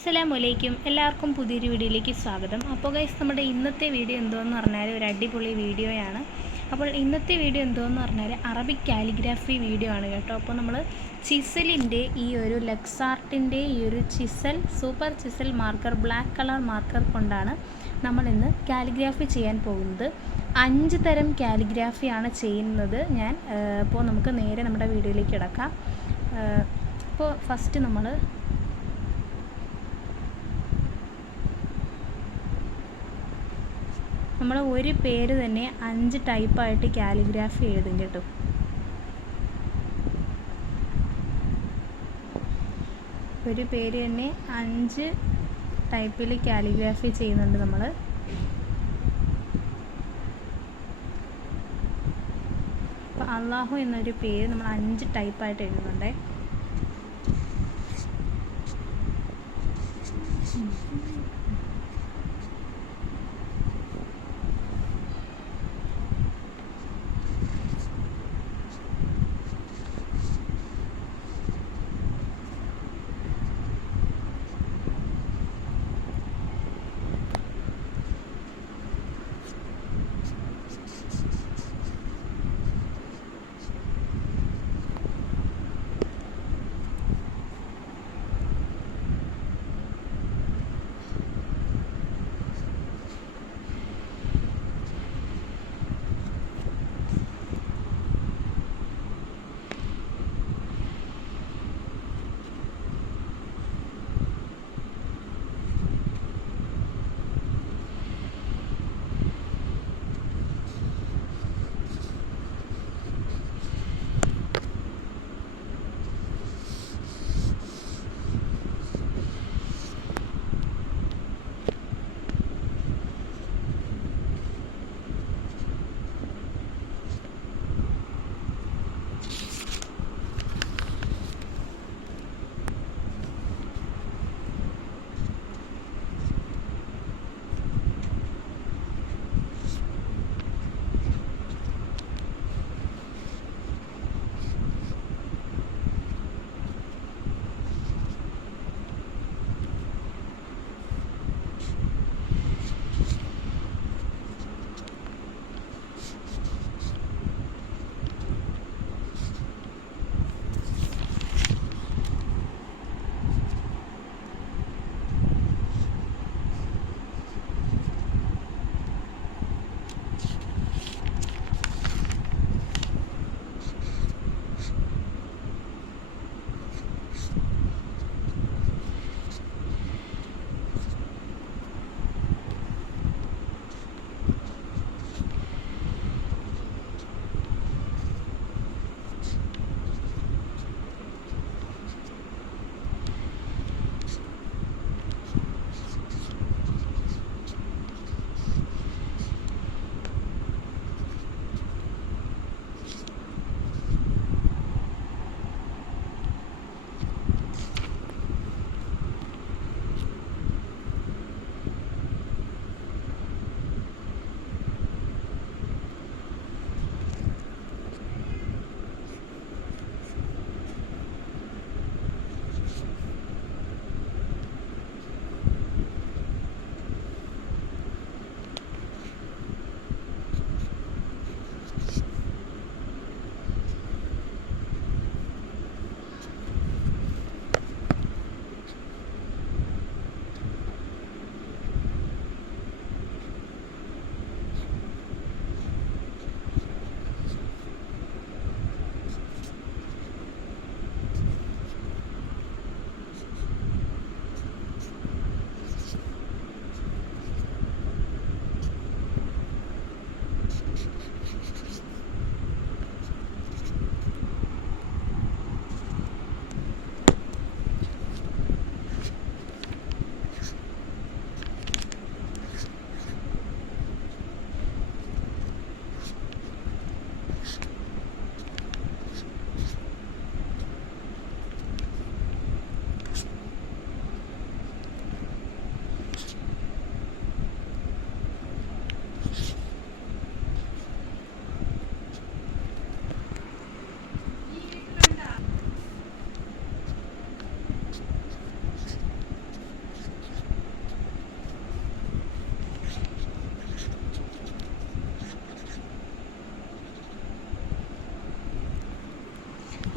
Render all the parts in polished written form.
അസ്സലാമലൈക്കും എല്ലാവർക്കും പുതിയൊരു വീഡിയോയിലേക്ക് സ്വാഗതം. അപ്പോൾ ഗൈസ്, നമ്മുടെ ഇന്നത്തെ വീഡിയോ എന്തോന്ന് പറഞ്ഞാൽ ഒരു അടിപൊളി വീഡിയോയാണ്. അപ്പോൾ ഇന്നത്തെ വീഡിയോ എന്തോന്ന് പറഞ്ഞാൽ അറബിക് കാലിഗ്രാഫി വീഡിയോ ആണ് കേട്ടോ. അപ്പോൾ നമ്മൾ ചിസലിൻ്റെ ഈ ഒരു ലെക്സാർട്ടിൻ്റെ ഈ ഒരു super chisel marker, black colour marker കൊണ്ടാണ് നമ്മളിന്ന് കാലിഗ്രാഫി ചെയ്യാൻ പോകുന്നത്. 5 തരം കാലിഗ്രാഫിയാണ് ചെയ്യുന്നത് ഞാൻ. അപ്പോൾ നമുക്ക് നേരെ നമ്മുടെ വീഡിയോയിലേക്ക് കിടക്കാം. അപ്പോൾ ഫസ്റ്റ് നമ്മൾ ഒരു പേര് തന്നെ 5 ടൈപ്പായിട്ട് കാലിഗ്രാഫി എഴുതും കേട്ടോ. ഒരു പേര് തന്നെ 5 ടൈപ്പിൽ കാലിഗ്രാഫി ചെയ്യുന്നുണ്ട് നമ്മൾ. അപ്പോൾ അള്ളാഹു എന്നൊരു പേര് നമ്മൾ 5 ടൈപ്പായിട്ട് എഴുതുന്നുണ്ട്.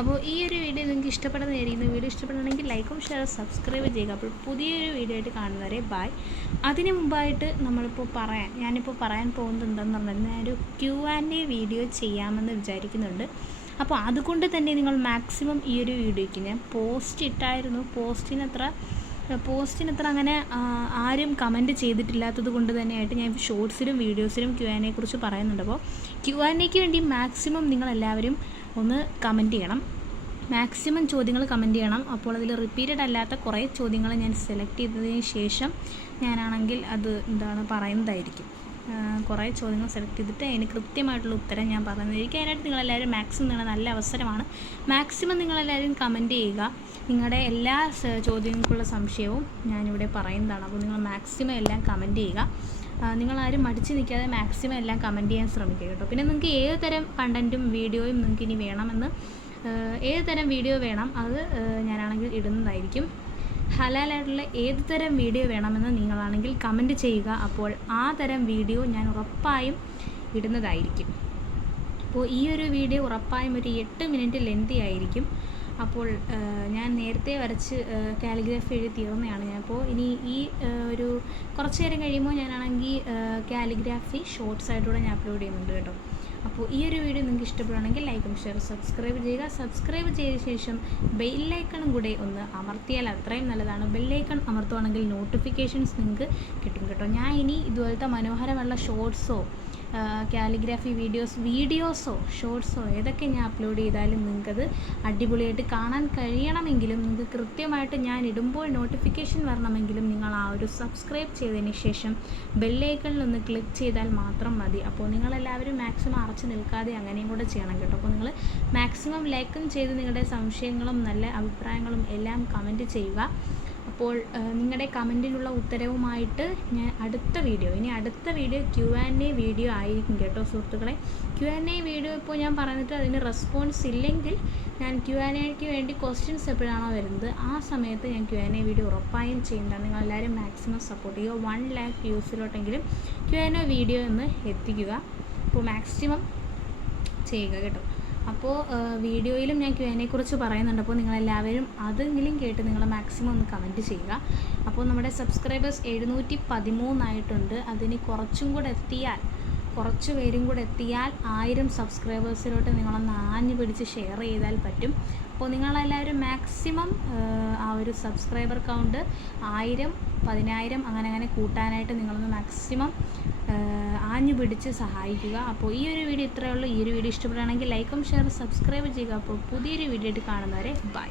അപ്പോൾ ഈ ഒരു വീഡിയോ നിങ്ങൾക്ക് ഇഷ്ടപ്പെടുന്നതായിരിക്കുന്നു. വീഡിയോ ഇഷ്ടപ്പെടുകയാണെങ്കിൽ ലൈക്കും ഷെയർ സബ്സ്ക്രൈബ് ചെയ്യുക. അപ്പോൾ പുതിയൊരു വീഡിയോ ആയിട്ട് കാണുന്നവരെ ബൈ. അതിന് മുമ്പായിട്ട് ഞാനിപ്പോൾ പറയാൻ പോകുന്നത് എന്താണെന്ന് പറഞ്ഞാൽ ഞാനൊരു Q&A വീഡിയോ ചെയ്യാമെന്ന് വിചാരിക്കുന്നുണ്ട്. അപ്പോൾ അതുകൊണ്ട് തന്നെ നിങ്ങൾ മാക്സിമം ഈ ഒരു വീഡിയോയ്ക്ക് ഞാൻ പോസ്റ്റ് ഇട്ടായിരുന്നു. പോസ്റ്റിനത്ര അങ്ങനെ ആരും കമൻറ്റ് ചെയ്തിട്ടില്ലാത്തത് കൊണ്ട് തന്നെയായിട്ട് ഞാൻ ഷോർട്സിലും വീഡിയോസിലും Q&A കുറിച്ച് പറയുന്നുണ്ട്. അപ്പോൾ Q&Aക്ക് വേണ്ടി മാക്സിമം നിങ്ങളെല്ലാവരും ഒന്ന് കമൻറ്റ് ചെയ്യണം. മാക്സിമം ചോദ്യങ്ങൾ കമൻറ്റ് ചെയ്യണം. അപ്പോൾ അതിൽ റിപ്പീറ്റഡ് അല്ലാത്ത കുറേ ചോദ്യങ്ങൾ ഞാൻ സെലക്ട് ചെയ്തതിന് ശേഷം ഞാനാണെങ്കിൽ അത് പറയുന്നതായിരിക്കും. കുറേ ചോദ്യങ്ങൾ സെലക്ട് ചെയ്തിട്ട് അതിന് കൃത്യമായിട്ടുള്ള ഉത്തരം ഞാൻ പറയുന്നതായിരിക്കും. അതിനായിട്ട് നിങ്ങളെല്ലാവരും മാക്സിമം നിങ്ങളുടെ നല്ല അവസരമാണ്. മാക്സിമം നിങ്ങളെല്ലാവരും കമൻറ്റ് ചെയ്യുക. നിങ്ങളുടെ എല്ലാ ചോദ്യങ്ങൾക്കുള്ള സംശയവും ഞാനിവിടെ പറയുന്നതാണ്. അപ്പോൾ നിങ്ങൾ മാക്സിമം എല്ലാം കമൻറ്റ് ചെയ്യുക. നിങ്ങളാരും മടിച്ച് നിൽക്കാതെ മാക്സിമം എല്ലാം കമൻറ്റ് ചെയ്യാൻ ശ്രമിക്കുക കേട്ടോ. പിന്നെ നിങ്ങൾക്ക് ഏത് തരം കണ്ടൻറ്റും വീഡിയോയും നിങ്ങൾക്ക് ഇനി വേണമെന്ന് ഏത് തരം വീഡിയോ വേണം അത് ഞാനാണെങ്കിൽ ഇടുന്നതായിരിക്കും. ഹലാലായിട്ടുള്ള ഏത് തരം വീഡിയോ വേണമെന്ന് നിങ്ങളാണെങ്കിൽ കമൻറ്റ് ചെയ്യുക. അപ്പോൾ ആ തരം വീഡിയോ ഞാൻ ഉറപ്പായും ഇടുന്നതായിരിക്കും. അപ്പോൾ ഈ ഒരു വീഡിയോ ഉറപ്പായും ഒരു 8 മിനിറ്റ് ലെന്തി ആയിരിക്കും. അപ്പോൾ ഞാൻ നേരത്തെ വരച്ച് കാലിഗ്രാഫി എഴുതി തീർന്നതാണ് അപ്പോൾ ഇനി ഈ ഒരു കുറച്ച് നേരം കഴിയുമ്പോൾ ഞാനാണെങ്കിൽ കാലിഗ്രാഫി ഷോർട്സ് ആയിട്ടൂടെ ഞാൻ അപ്ലോഡ് ചെയ്യുന്നുണ്ട് കേട്ടോ. അപ്പോൾ ഈ ഒരു വീഡിയോ നിങ്ങൾക്ക് ഇഷ്ടപ്പെടുകയാണെങ്കിൽ ലൈക്കും ഷെയർ സബ്സ്ക്രൈബ് ചെയ്യുക. സബ്സ്ക്രൈബ് ചെയ്ത ശേഷം ബെല്ലൈക്കണും കൂടെ ഒന്ന് അമർത്തിയാൽ അത്രയും നല്ലതാണ്. ബെല്ലൈക്കൺ അമർത്തുവാണെങ്കിൽ നോട്ടിഫിക്കേഷൻസ് നിങ്ങൾക്ക് കിട്ടും കേട്ടോ. ഞാൻ ഇനി ഇതുപോലത്തെ മനോഹരമുള്ള ഷോർട്സോ കാലിഗ്രാഫി വീഡിയോസോ ഷോർട്സോ ഏതൊക്കെ ഞാൻ അപ്ലോഡ് ചെയ്താലും നിങ്ങൾക്കത് അടിപൊളിയായിട്ട് കാണാൻ കഴിയണമെങ്കിലും നിങ്ങൾക്ക് കൃത്യമായിട്ട് ഞാൻ ഇടുമ്പോൾ നോട്ടിഫിക്കേഷൻ വരണമെങ്കിലും നിങ്ങൾ ആ ഒരു സബ്സ്ക്രൈബ് ചെയ്തതിന് ശേഷം ബെല്ലൈക്കണിലൊന്ന് ക്ലിക്ക് ചെയ്താൽ മാത്രം മതി. അപ്പോൾ നിങ്ങളെല്ലാവരും മാക്സിമം അറച്ചു നിൽക്കാതെ അങ്ങനെയും കൂടെ ചെയ്യണം കേട്ടോ. അപ്പോൾ നിങ്ങൾ മാക്സിമം ലൈക്കും ചെയ്ത് നിങ്ങളുടെ സംശയങ്ങളും നല്ല അഭിപ്രായങ്ങളും എല്ലാം കമൻറ്റ് ചെയ്യുക. അപ്പോൾ നിങ്ങളുടെ കമൻറ്റിനുള്ള ഉത്തരവുമായിട്ട് ഞാൻ അടുത്ത വീഡിയോ Q&A വീഡിയോ ആയിരിക്കും കേട്ടോ സുഹൃത്തുക്കളെ. Q&A വീഡിയോ ഇപ്പോൾ ഞാൻ പറഞ്ഞിട്ട് അതിന് റെസ്പോൺസ് ഇല്ലെങ്കിൽ ഞാൻ Q&Aക്ക് വേണ്ടി ക്വസ്റ്റ്യൻസ് എപ്പോഴാണോ വരുന്നത് ആ സമയത്ത് ഞാൻ Q&A വീഡിയോ ഉറപ്പായും ചെയ്യുന്നതാണ്. നിങ്ങളെല്ലാവരും മാക്സിമം സപ്പോർട്ട് ചെയ്യുക. 1 lakh വ്യൂസിലോട്ടെങ്കിലും Q&A വീഡിയോ ഒന്ന് എത്തിക്കുക. അപ്പോൾ മാക്സിമം ചെയ്യുക കേട്ടോ. അപ്പോൾ വീഡിയോയിലും ഞാൻ Q&A കുറിച്ച് പറയുന്നുണ്ട്. അപ്പോൾ നിങ്ങളെല്ലാവരും അതെങ്കിലും കേട്ട് നിങ്ങൾ മാക്സിമം ഒന്ന് കമൻറ്റ് ചെയ്യുക. അപ്പോൾ നമ്മുടെ സബ്സ്ക്രൈബേഴ്സ് 713 ആയിട്ടുണ്ട്. അതിന് കുറച്ച് പേരും കൂടെ എത്തിയാൽ 1000 സബ്സ്ക്രൈബേഴ്സിലോട്ട് നിങ്ങളൊന്ന് ആഞ്ഞു പിടിച്ച് ഷെയർ ചെയ്താൽ പറ്റും. അപ്പോൾ നിങ്ങളെല്ലാവരും മാക്സിമം ആ ഒരു സബ്സ്ക്രൈബർ കൗണ്ട് 1000 10,000 അങ്ങനെ കൂട്ടാനായിട്ട് നിങ്ങളൊന്ന് മാക്സിമം ആഞ്ഞു പിടിച്ച് സഹായിക്കുക. അപ്പോൾ ഈ ഒരു വീഡിയോ ഇത്രയേ ഉള്ളൂ. ഈ ഒരു വീഡിയോ ഇഷ്ടപ്പെടുകയാണെങ്കിൽ ലൈക്കും ഷെയർ സബ്സ്ക്രൈബ് ചെയ്യുക. അപ്പോൾ പുതിയൊരു വീഡിയോ ആയിട്ട് കാണുന്നവരെ ബൈ.